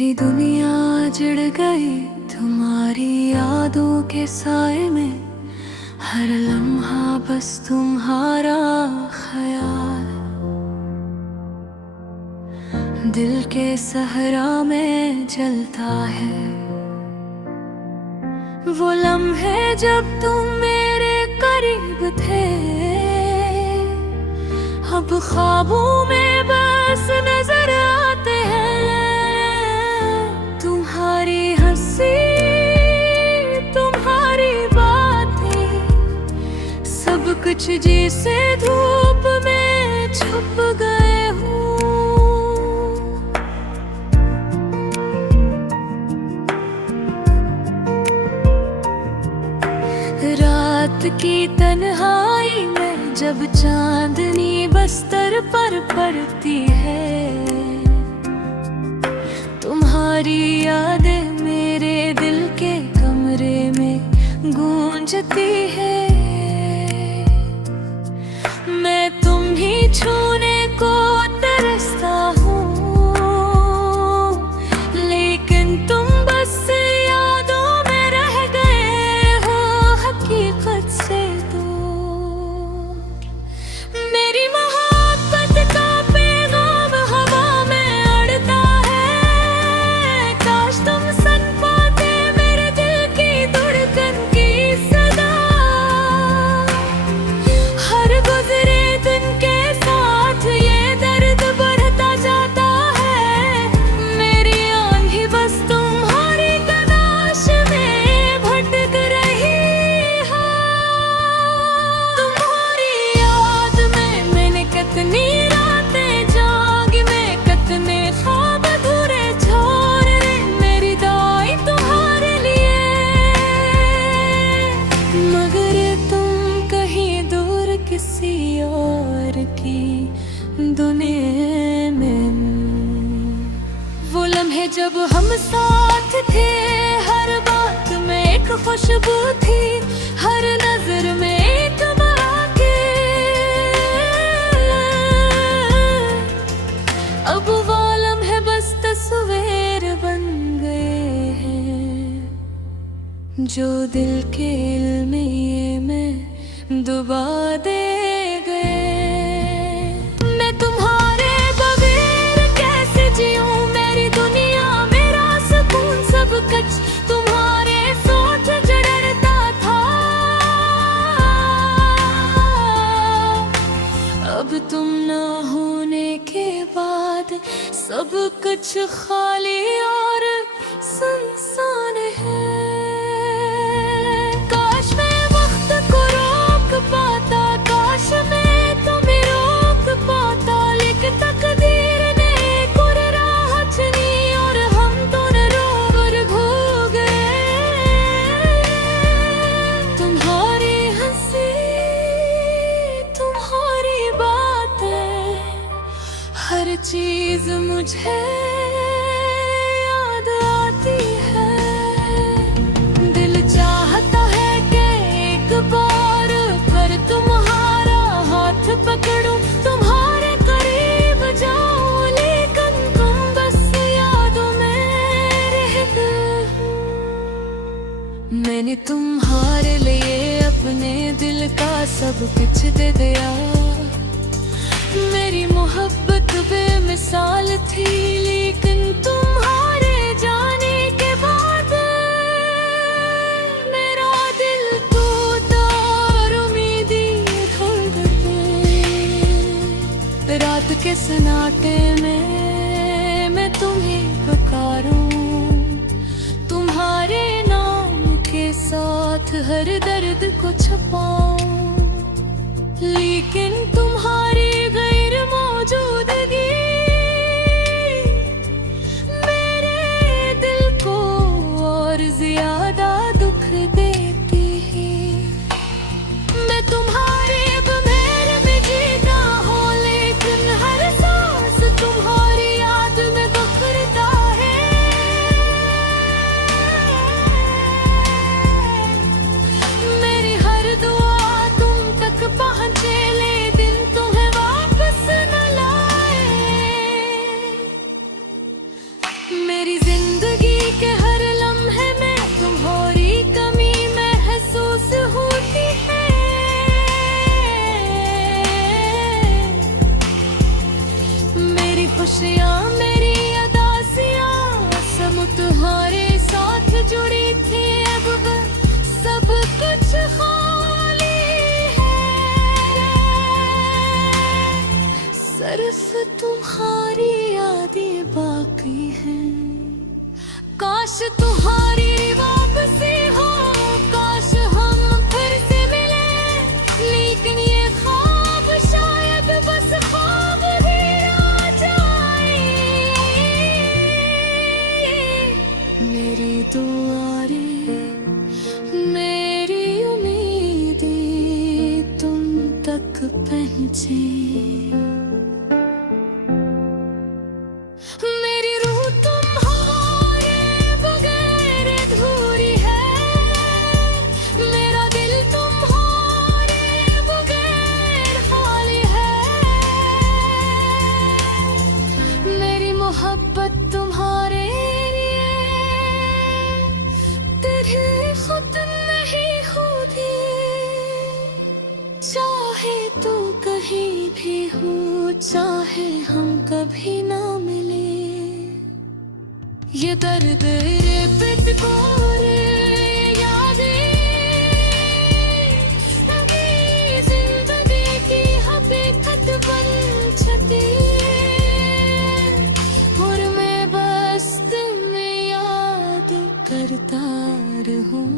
मेरी दुनिया जड़ गई तुम्हारी यादों के साए में, हर लम्हा बस तुम्हारा ख्याल। दिल के सहरा में जलता है वो लम्हे जब तुम मेरे करीब थे। अब ख्वाबों में बस नजर आते हैं तुम्हारी हंसी, तुम्हारी बातें, सब कुछ जैसे धूप में छुप गए हूँ। रात की तन्हाई में जब चांदनी बस्तर पर पड़ती है, तुम्हारी यादें मेरे दिल के कमरे में गूंजती है। मैं तुम ही छूने को तरसता हूँ, लेकिन तुम बस यादों में रह गए हो हकीकत से दूर। मेरी मोहब्बत का पैगाम हवा में अड़ता है, काश तुम सुन पाते मेरे दिल की धड़कन की सदा। हर गुजरे दिन के साथ ये दर्द बढ़ता जाता है, मेरी आंधी बस तुम्हारी तलाश में भटक रही है। तुम्हारी याद में मैंने कितनी रातें जागी, मैं कितने ख्वाब अधूरे छोड़ रे, मेरी दुआएं तुम्हारे लिए। मगर तुम कहीं दूर किसी और की दुनिया में। वो लम्हे जब हम साथ थे, हर बात में एक खुशबू थी, हर नजर में एक बाके। अब वो लम्हे बस तस्वीर बन गए हैं, जो दिल के इल्म ये में डुबा दे गए। मैं तुम्हारे बगैर कैसे जीऊं, मेरी दुनिया मेरा सुकून सब कुछ तुम्हारे साथ जड़ता था। अब तुम ना होने के बाद सब कुछ खाली और सुनसान है। काश मैं वक्त को रोक पाता, काश मैं तुम्हें रोक पाता, लेकिन तकदीर ने कुर राह चुनी और हम दोनों रोवर खो गए। तुम्हारी हंसी, तुम्हारी बातें, हर चीज मुझे याद आती है। दिल चाहता है कि एक बार कर तुम्हारा हाथ पकड़ूं, तुम्हारे करीब जाऊं, लेकिन तुम बस यादों में रह गए। मैंने तुम्हारे लिए अपने दिल का सब कुछ दे दिया, मेरी मोहब्बत बेमिसाल थी, लेकिन तुम्हारे जाने के बाद मेरा दिल टूटा और उम्मीदें ढल गई। रात के सन्नाटे में मैं तुम्हें पुकारूं, तुम्हारे नाम के साथ हर दर्द को छुपाऊं, लेकिन तुम्हारी गैर मौजूदगी मेरे दिल को और ज्यादा दुख देती है। मैं तुम्हारे बगैर में जीता हूँ, लेकिन हर सांस तुम्हारी याद में बिखरता है। मेरी हर दुआ तुम तक पहुँचे, लेकिन तुम्हें वापस न लाए। तुम्हारी वापसी हो, काश हम फिर से मिले, लेकिन ये ख्वाब शायद बस ख्वाब ही रह जाए। मेरी दुआएं, मेरी उम्मीदें तुम तक पहुंचे। मेरी रूह तुम्हारे बगैर अधूरी है, मेरा दिल तुम्हारे बगैर खाली है। मेरी मोहब्बत तुम्हारे लिए तेरे खुद नहीं होती, चाहे तू कहीं भी हो, चाहे हम कभी ना मिले। ये दर्द रेपट कोरे यादें, जिंदगी की हकीकत बन छती, और मैं बस तुम्हें याद करता रहूं।